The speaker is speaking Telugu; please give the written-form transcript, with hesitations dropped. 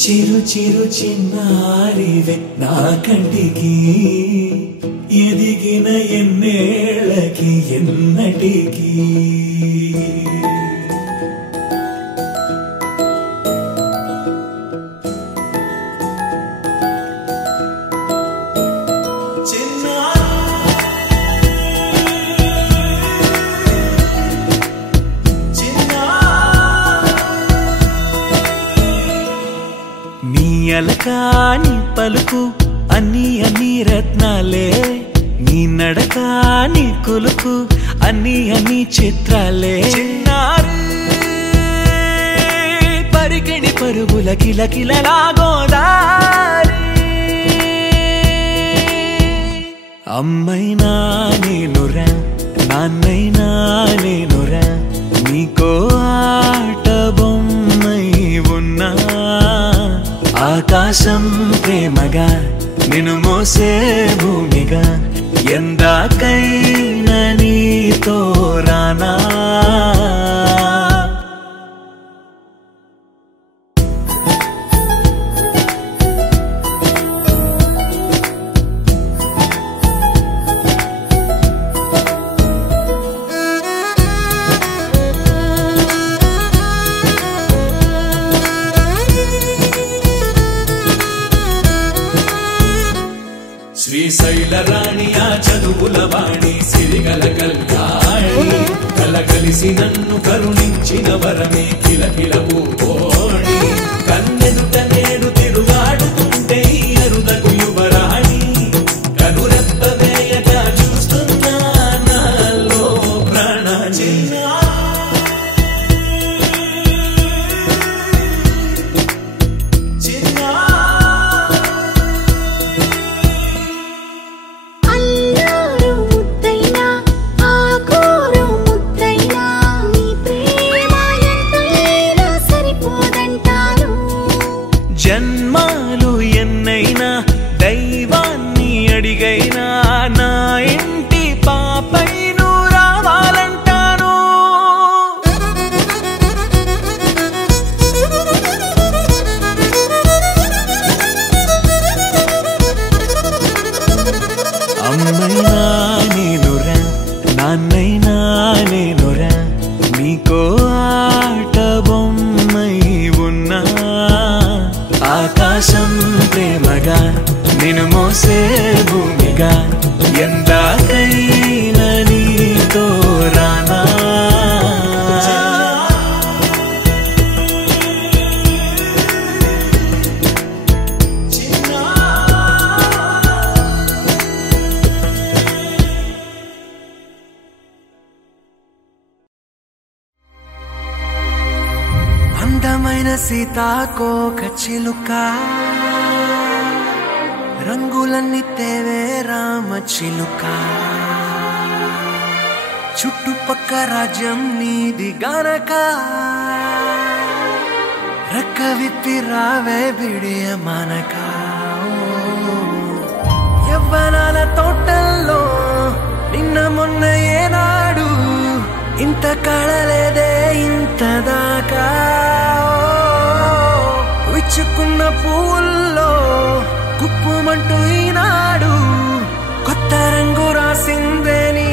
చిరు చిరు చిన్నారివే నా కంటికి ఎదిగిన ఎన్నేళ్ళకి ఎన్నటికి అలకాని పలుకు అన్ని అన్ని రత్నాలే నీ నడకాని కొలుకు అన్ని అన్ని చిత్రాలే పరికిణి పరుగుల కిలకిలలాగోదారి అమ్మైనా నేనురా నాన్నైనా నేనురా నీకో ఆట బొమ్మై ఉన్నా ఆకాశం ప్రేమగా నిన్ను మోసే భూమిగా ఎందాకైనా నీతో రానా శ్రీశైల రాణి ఆ చదువుల వాణి సిరిగల కళ్యాణి కలగలిసి నన్ను కరుణించిన వరమే కిలకిల పూకోణి కన్నెదుట నేడు తిరుగాడుతుంటే అరుదకు యువరాణి కనురెప్ప వేయగా చూస్తున్నా నాలో ప్రాణ జన్మాలు ఎన్నైనా దైవాన్ని అడిగైనా నా ఇంటి పాపై నువ్వు రావాలంటాను అమ్మైనా నేనురా నాన్నైనా నేనురా నీకో ఆట బొమ్మై ఉన్నా ఆకాశం ప్రేమగా నిన్ను మోసే భూమిగా ఎందాకైనా నీతో రానా అందమైన సీతాకోక చిలుక రంగులన్నీ తేవే రామ చిలుక చుట్టుపక్క రాజ్యం నీది గనక రెక్క విప్పి రావే బిడియ మనక యవ్వనాల తోటల్లో నిన్న మొన్న ఏనాడు ఇంత కళలేదే ఇంత దాకా విచ్చుకున్న పూల్లో కుప్పుమంటూ ఈనాడు కొత్త రంగు రాసిందే నీ